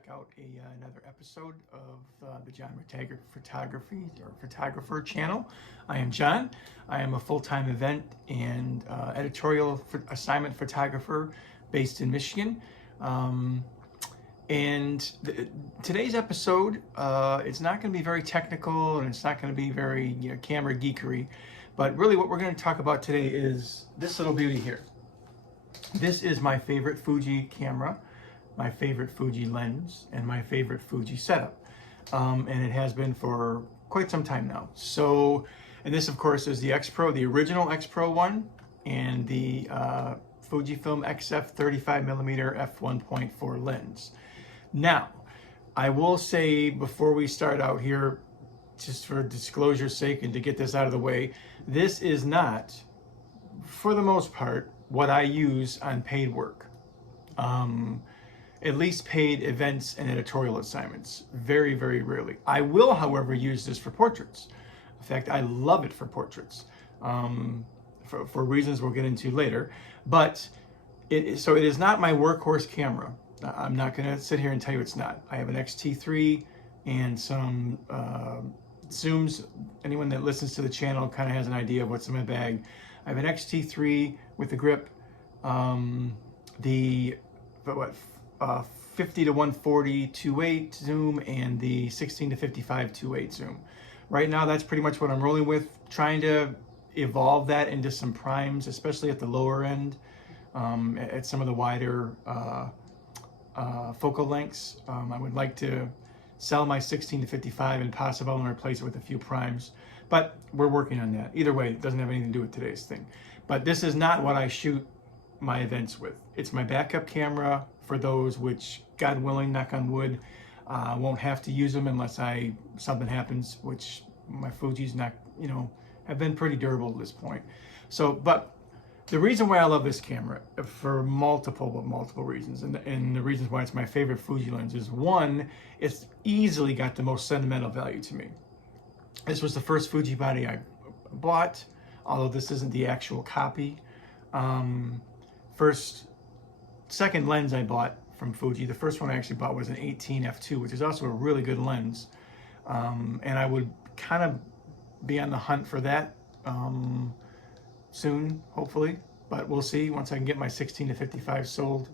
check out another episode of the John Photographer channel. I am John. I am a full-time event and editorial assignment photographer based in Michigan. Today's episode, it's not going to be very technical and it's not going to be very camera geekery, but really what we're going to talk about today is this little beauty here. This is my favorite Fuji camera, my favorite Fuji lens, and my favorite Fuji setup. And it has been for quite some time now. So, and this of course is the X Pro, the original X Pro one, and the Fujifilm XF 35mm f1.4 lens. Now, I will say before we start out here, just for disclosure's sake and to get this out of the way, this is not, for the most part, what I use on paid work. At least paid events and editorial assignments. Very, very rarely. I will, however, use this for portraits. In fact, I love it for portraits, for reasons we'll get into later. But so it is not my workhorse camera. I'm not going to sit here and tell you it's not. I have an X-T3 and some zooms. Anyone that listens to the channel kind of has an idea of what's in my bag. I have an X-T3 with the grip, the 50 to 140 2.8 zoom, and the 16 to 55 2.8 zoom. Right now, that's pretty much what I'm rolling with. Trying to evolve that into some primes, especially at the lower end, at some of the wider focal lengths. I would like to sell my 16 to 55 and possibly replace it with a few primes, but we're working on that. Either way, it doesn't have anything to do with today's thing. But this is not what I shoot my events with. It's my backup camera for those which, God willing, knock on wood, won't have to use them unless something happens, which my Fuji's not, have been pretty durable at this point. So, but the reason why I love this camera, for multiple reasons, and the reasons why it's my favorite Fuji lens is, one, it's easily got the most sentimental value to me. This was the first Fuji body I bought, although this isn't the actual copy. Second lens I bought from Fuji, the first one I actually bought was an 18 f2, which is also a really good lens. And I would kind of be on the hunt for that soon, hopefully, but we'll see. Once I can get my 16 to 55 sold,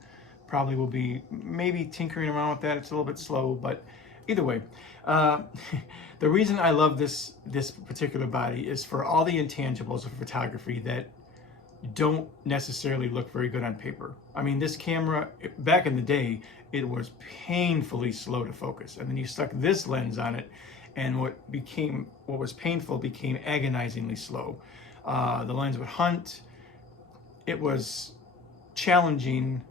probably will be maybe tinkering around with that. It's a little bit slow, but either way, the reason I love this particular body is for all the intangibles of photography that don't necessarily look very good on paper. I mean, this camera, back in the day, it was painfully slow to focus. And then you stuck this lens on it, and what was painful became agonizingly slow. The lens would hunt. It was challenging,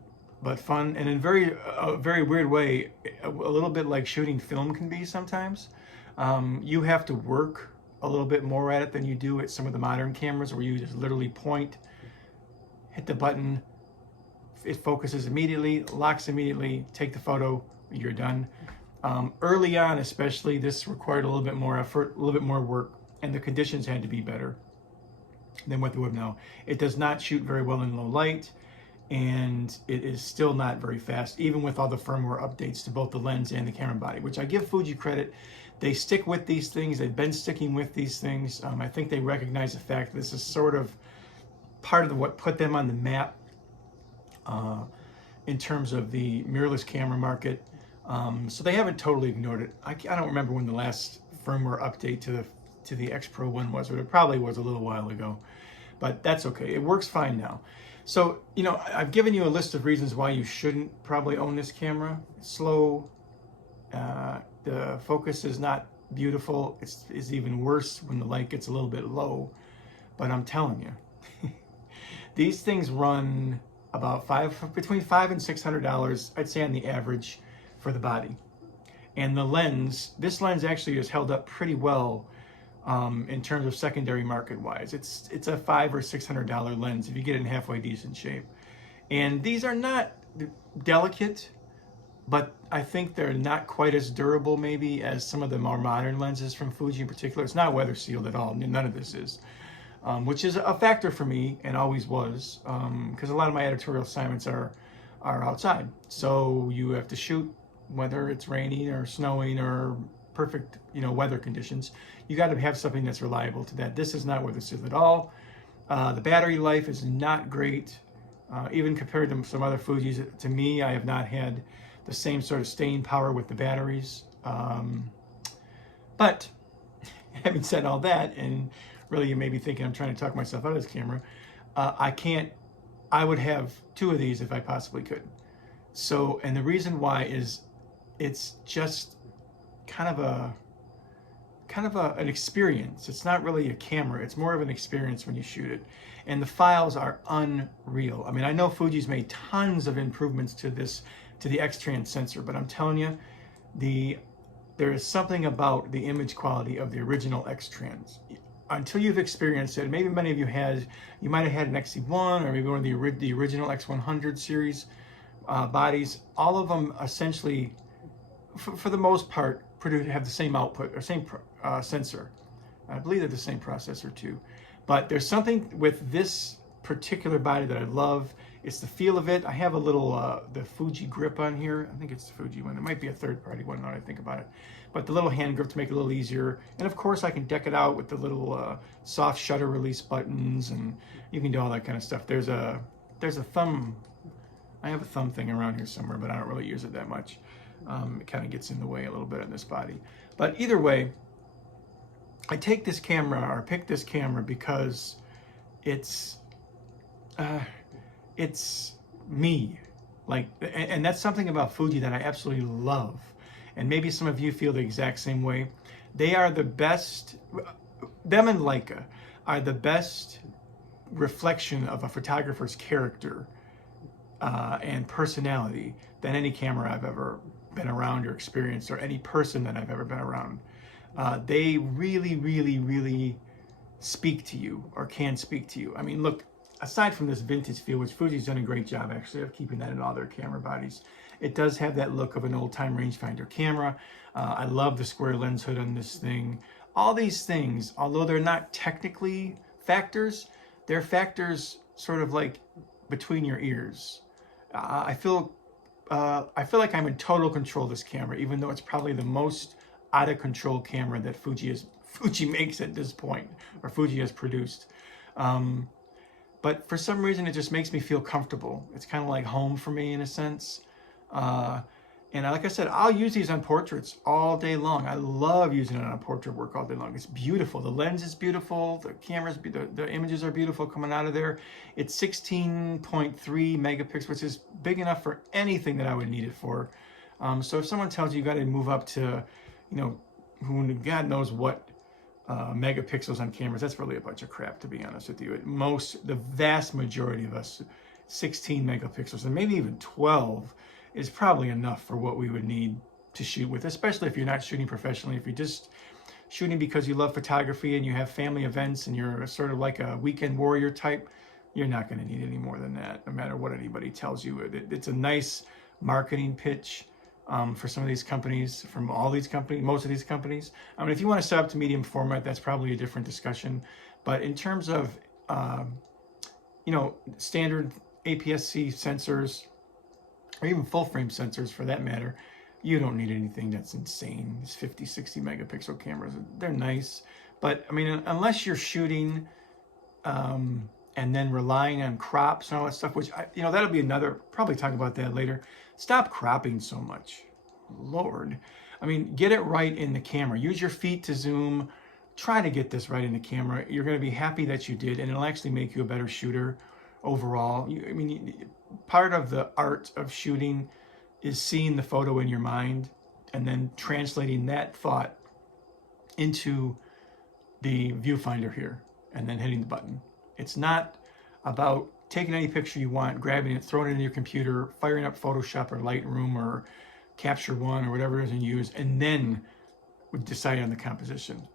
but fun. And in a very weird way, a little bit like shooting film can be sometimes. You have to work a little bit more at it than you do at some of the modern cameras, where you just literally point, hit the button, it focuses immediately, locks immediately, take the photo, you're done. Early on especially, this required a little bit more effort, a little bit more work, and the conditions had to be better than what they would now. It does not shoot very well in low light, and it is still not very fast, even with all the firmware updates to both the lens and the camera body, which I give Fuji credit. They stick with these things. They've been sticking with these things. I think they recognize the fact that this is sort of part of what put them on the map in terms of the mirrorless camera market. So they haven't totally ignored it. I don't remember when the last firmware update to the X Pro one was, but it probably was a little while ago. But that's okay. It works fine now. So, I've given you a list of reasons why you shouldn't probably own this camera. It's slow. The focus is not beautiful. It's even worse when the light gets a little bit low. But I'm telling you, these things run about between $500 and $600, I'd say, on the average for the body. And the lens, this lens actually is held up pretty well in terms of secondary market wise. It's a $500 or $600 lens if you get it in halfway decent shape. And these are not delicate, but I think they're not quite as durable maybe as some of the more modern lenses from Fuji in particular. It's not weather sealed at all. None of this is. Which is a factor for me and always was, because a lot of my editorial assignments are outside. So you have to shoot whether it's raining or snowing or perfect, weather conditions. You got to have something that's reliable to that. This is not where this is at all. The battery life is not great, even compared to some other Fujis. To me, I have not had the same sort of staying power with the batteries. But having said all that, and really you may be thinking I'm trying to talk myself out of this camera, I would have 2 of these if I possibly could. So, and the reason why is it's just kind of an experience. It's not really a camera. It's more of an experience when you shoot it. And the files are unreal. I mean, I know Fuji's made tons of improvements to the X-Trans sensor, but I'm telling you, there is something about the image quality of the original X-Trans. Until you've experienced it, maybe many of you might have had an XC1 or maybe one of the original X100 series bodies. All of them essentially, for the most part, have the same output or same sensor. I believe they're the same processor too. But there's something with this particular body that I love. It's the feel of it. I have a little, the Fuji grip on here. I think it's the Fuji one. It might be a third-party one now that I think about it. But the little hand grip to make it a little easier. And of course I can deck it out with the little soft shutter release buttons, and you can do all that kind of stuff. There's a thumb. I have a thumb thing around here somewhere, but I don't really use it that much. It kind of gets in the way a little bit on this body. But either way, I take this camera, or pick this camera, because it's me. Like, and that's something about Fuji that I absolutely love. And maybe some of you feel the exact same way. They are the best, them and Leica are the best reflection of a photographer's character and personality than any camera I've ever been around or experienced, or any person that I've ever been around. They really, really, really speak to you, or can speak to you. I mean, look, aside from this vintage feel, which Fuji's done a great job actually of keeping that in all their camera bodies, it does have that look of an old-time rangefinder camera. I love the square lens hood on this thing. All these things, although they're not technically factors, they're factors sort of like between your ears. I feel like I'm in total control of this camera, even though it's probably the most out of control camera that Fuji makes at this point, or Fuji has produced. But for some reason, it just makes me feel comfortable. It's kind of like home for me in a sense. And like I said, I'll use these on portraits all day long. I love using it on portrait work all day long. It's beautiful. The lens is beautiful. The cameras, the images are beautiful coming out of there. It's 16.3 megapixels, which is big enough for anything that I would need it for. So if someone tells you got to move up to, who God knows what megapixels on cameras, that's really a bunch of crap, to be honest with you. The vast majority of us, 16 megapixels and maybe even 12 is probably enough for what we would need to shoot with, especially if you're not shooting professionally. If you're just shooting because you love photography and you have family events and you're sort of like a weekend warrior type, you're not going to need any more than that, no matter what anybody tells you. It's a nice marketing pitch for some of these companies, from all these companies, most of these companies. I mean, if you want to set up to medium format, that's probably a different discussion. But in terms of, standard APS-C sensors, or even full frame sensors for that matter, you don't need anything that's insane. These 50, 60 megapixel cameras, they're nice. But I mean, unless you're shooting and then relying on crops and all that stuff, which, that'll be another, probably talk about that later. Stop cropping so much. Lord. I mean, get it right in the camera. Use your feet to zoom. Try to get this right in the camera. You're going to be happy that you did, and it'll actually make you a better shooter overall. Part of the art of shooting is seeing the photo in your mind and then translating that thought into the viewfinder here and then hitting the button. It's not about taking any picture you want, grabbing it, throwing it in your computer, firing up Photoshop or Lightroom or Capture One or whatever it is you use, and then decide on the composition.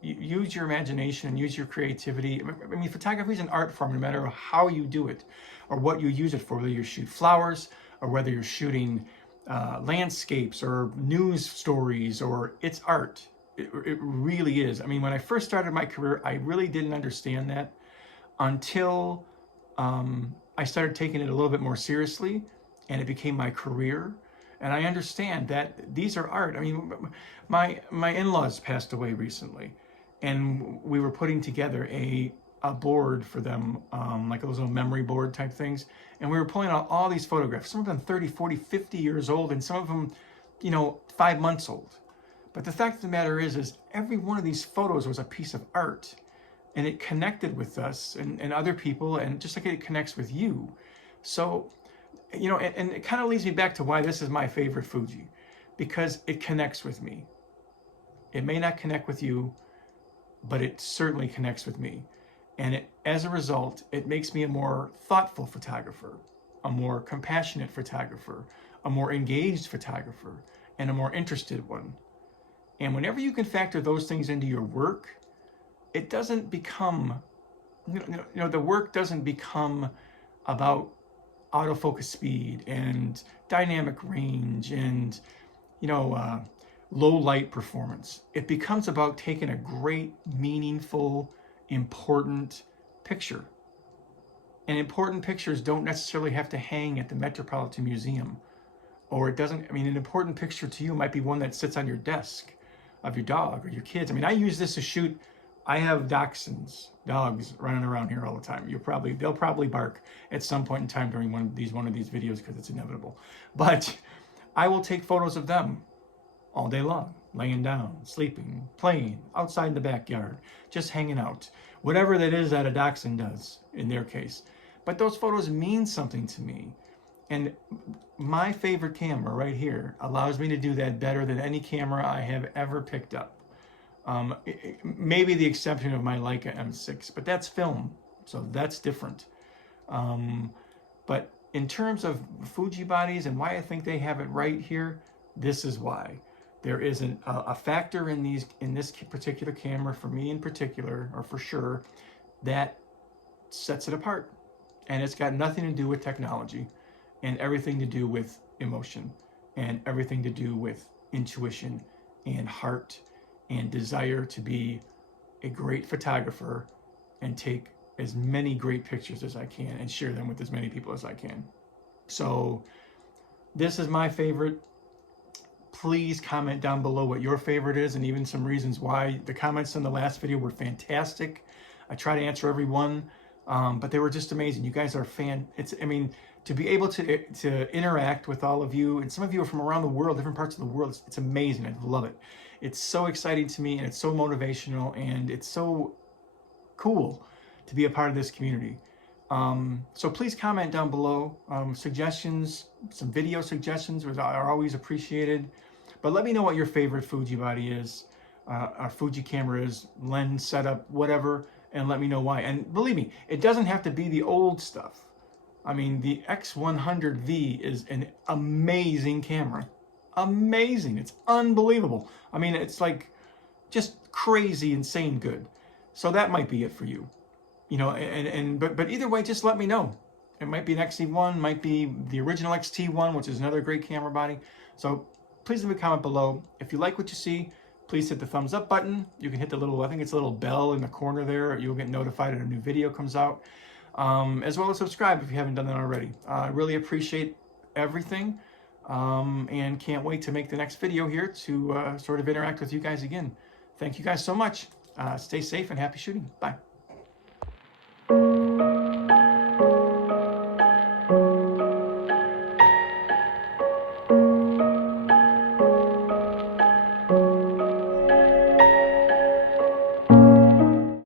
Use your imagination, use your creativity. I mean, photography is an art form, no matter how you do it or what you use it for, whether you shoot flowers or whether you're shooting landscapes or news stories, or it's art. It really is. I mean, when I first started my career, I really didn't understand that until I started taking it a little bit more seriously and it became my career. And I understand that these are art. I mean, my in-laws passed away recently, and we were putting together a board for them, like those little memory board type things. And we were pulling out all these photographs, some of them 30, 40, 50 years old, and some of them, 5 months old. But the fact of the matter is every one of these photos was a piece of art, and it connected with us and other people, and just like it connects with you. So, and it kind of leads me back to why this is my favorite Fuji, because it connects with me. It may not connect with you, but it certainly connects with me. And as a result, it makes me a more thoughtful photographer, a more compassionate photographer, a more engaged photographer, and a more interested one. And whenever you can factor those things into your work, it doesn't become, the work doesn't become about autofocus speed and dynamic range and, low light performance. It becomes about taking a great, meaningful, important picture. And important pictures don't necessarily have to hang at the Metropolitan Museum. Or an important picture to you might be one that sits on your desk of your dog or your kids. I use this to shoot. I have dachshunds, dogs running around here all the time. They'll probably bark at some point in time during one of these videos because it's inevitable. But I will take photos of them all day long, laying down, sleeping, playing, outside in the backyard, just hanging out. Whatever that is that a dachshund does in their case. But those photos mean something to me. And my favorite camera right here allows me to do that better than any camera I have ever picked up. Maybe the exception of my Leica M6, but that's film, so that's different. But in terms of Fuji bodies and why I think they have it right here, this is why. There is a factor in this particular camera, for me in particular, or for sure, that sets it apart. And it's got nothing to do with technology, and everything to do with emotion, and everything to do with intuition and heart and desire to be a great photographer and take as many great pictures as I can and share them with as many people as I can. So this is my favorite. Please comment down below what your favorite is and even some reasons why. The comments in the last video were fantastic. I try to answer every one, but they were just amazing. You guys are to be able to interact with all of you, and some of you are from around the world, different parts of the world. It's amazing. I love it. It's so exciting to me, and it's so motivational, and it's so cool to be a part of this community. So please comment down below. Suggestions, some video suggestions are always appreciated. But let me know what your favorite Fuji body is, our Fuji camera is, lens setup, whatever, and let me know why. And believe me, it doesn't have to be the old stuff. The X100V is an amazing camera. Amazing. It's unbelievable. It's like just crazy, insane good. So that might be it for you. But either way, just let me know. It might be an XE1, might be the original XT1, which is another great camera body. So please leave a comment below. If you like what you see, please hit the thumbs up button. You can hit the little, I think it's a little bell in the corner there. You'll get notified when a new video comes out. As well as subscribe if you haven't done that already. I really appreciate everything, and can't wait to make the next video here to sort of interact with you guys again. Thank you guys so much. Stay safe and happy shooting. Bye.